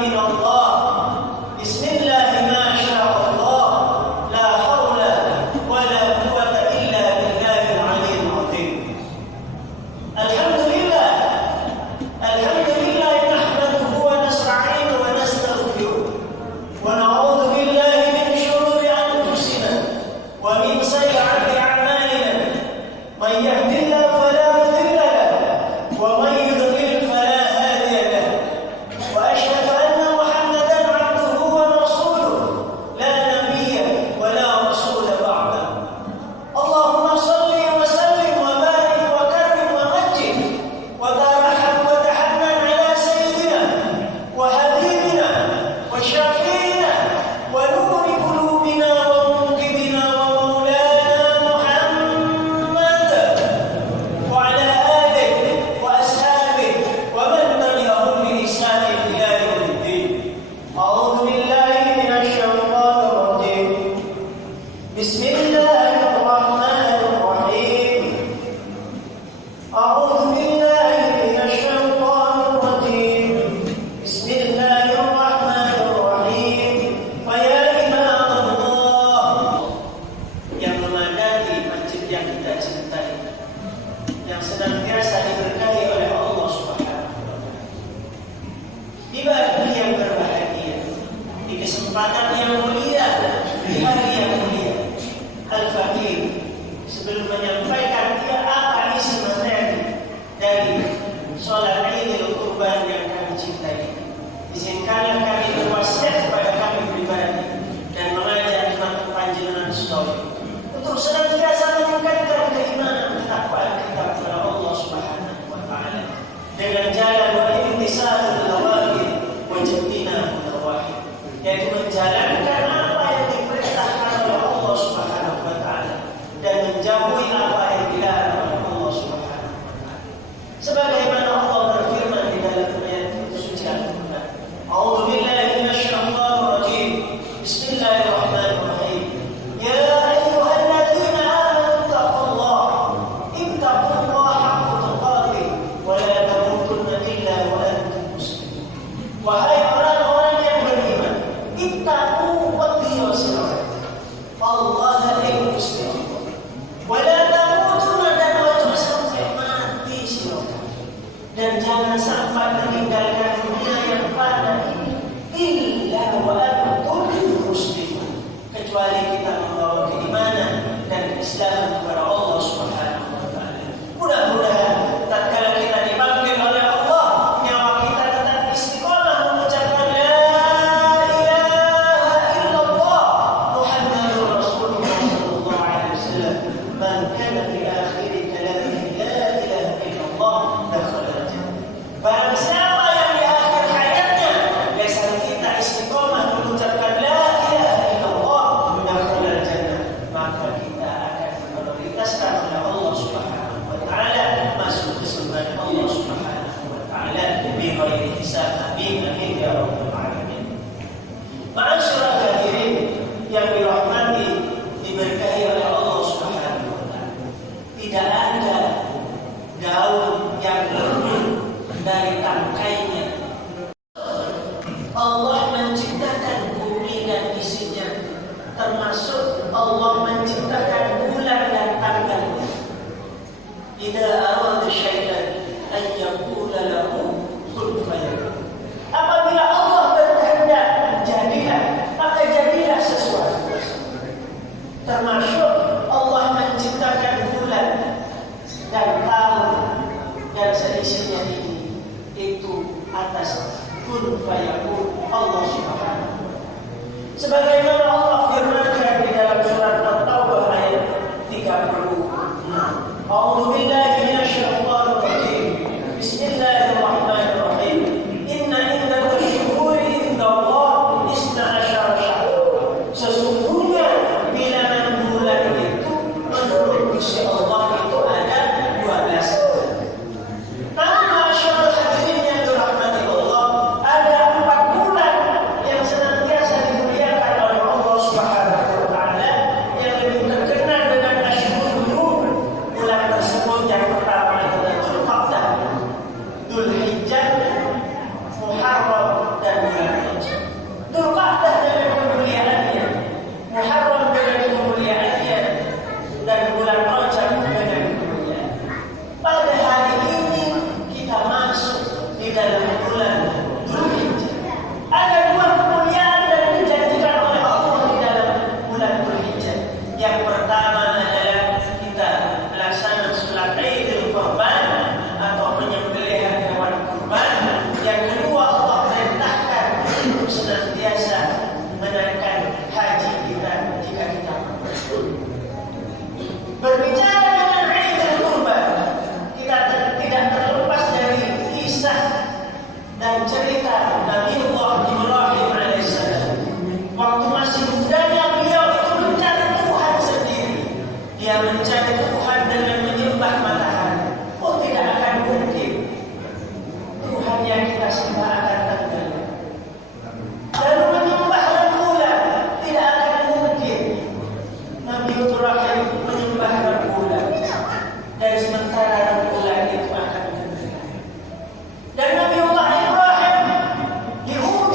min Allah. Bismillah ma sya Allah. La haula wa la quwwata illa billahil aliyyil azim. Alhamdulillah. Alhamdulillah nahmaduhu wa nasta'inu wa nastaghfiruh. Wa na'udzu billahi min shururi anfusina wa min sayyi'ati a'malina. Man yahdihillahu fala mudilla lahu wa man yudlil fala hadiya lahu. Wa ashhadu anna Muhammadan 'abduhu wa rasuluh la nabiyya wa la rasula ba'dahu. Allahumma shalli wa sallim wa barik wa karrim wa majjid wa tarham wa tahannan ala sayyidina wa habibina wa syafi'ina wa nuri qulubina wa munqidina wa maulana Muhammad wa ala alihi wa ashabihi wa man tabi'ahum bi ihsan ila yaumiddin. A'udzu billahi minasy syaithanir rajim. Bismillahirrahmanirrahim. A'udzu billahi minasy syaithanir rajim. Bismillahirrahmanirrahim. Fa ya ibadallah yang memadati masjid yang kita cintai, yang senantiasa diberkahi oleh Allah Subhanahu wa taala. Di hari yang berbahagia, di kesempatan yang mulia, di hari yang mulia, Al-Fakir sebelum menyampaikan apa isi materi dari sholat Idul Kurban yang kami cintai, izinkanlah kami berwasiat kepada kami pribadi dan mengajak jemaat panjenengan sekalian untuk senantiasa meningkatkan keimanan ketakwaan kita kepada Allah Subhanahu wa taala dengan jalan wa imtisalul awamir wa ijtinabun nawahi, yaitu menjalankan apa yang diperintahkan oleh Allah Subhanahu wa taala dan menjauhi apa yang dilarang oleh Allah Subhanahu wa taala. Sebagaimana Allah berfirman di dalam ayat suci Al-Qur'an, A'udzu billahi minasy syaithanir rajim. Bismillahirrahmanirrahim. Ya ayyuhalladzina amanu taqullaha ittaqullaha haqqa tuqatih wa la tamutunna illa wa antum muslimun. Wahai orang-orang yang beriman, ittaqu wattaqu Allah yang Gusti Allah. Wa la tamutunna, dan ojo sampai mati sira. Dan jangan sampai meninggalkan dunia yang fana ini illa wa antum muslimun, kecuali kita membawa keimanan dan keislaman kepada Allah Subhanahu wa taala. Mudah-mudahan tatkala kita dipanggil oleh Allah, nyawa kita tetap istiqomah mengucapkan la ilaha illallah Muhammadur Rasulullah sallallahu alaihi wasallam. Man kana fi akhir kalamihi la ilaha illallah dakhala al-jannah. Barang siapa yang di akhir hayatnya lisan kita istiqomah mengucapkan la ilaha illallah dakhala al-jannah, maka kita akan diprioritaskan oleh Allah Subhanahu wa taala masuk ke surga Allah Subhanahu wa taala bi ghairi hisab. Amin amin ya rabbal alamin. Ma'asyiral hadirin yang dirahmati diberkahi oleh Allah Subhanahu wa taala, tidak ada daun yang lebih dari tangkainya. Allah menciptakan bumi dan isinya, termasuk Allah menciptakan bulan dan tanggalnya. Idza arada syai'an an yaqula lahu kun fayakun. Apabila Allah berkehendak jadilah, maka jadilah sesuatu. Termasuk Allah menciptakan bulan dan tahun dan seisinya ini, itu atas kun fayakun Allah Subhanahu wa taala. Sebagaimana Allah firmankan di dalam surat At-Taubah ayat 36. A'udzu billahi minasy syaithanir rajim. Bismillahirrahmanirrahim. Inna iddatal syuhuri indallah 12 syahr. Sesungguhnya bilangan bulan itu menurut Gusti Allah itu ada 12. Namun masyaallah hadirin yang dirahmati Allah, ada 4 bulan yang senantiasa dimuliakan oleh Allah Subhanahu cerita Nabiullah Ibrahim alaihissalam. Waktu masih mudanya beliau itu mencari Tuhan sendiri. Dia mencari Tuhan dengan menyembah matahari. Oh, tidak akan mungkin Tuhan yang kita sembah akan tenggelam. Lalu menyembah rembulan, tidak akan mungkin Nabi Ibrahim menyembah rembulan. Dan sementara rembulan itu akan tenggelam. Dan Nabiullah Ibrahim diutus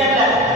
Demikianlah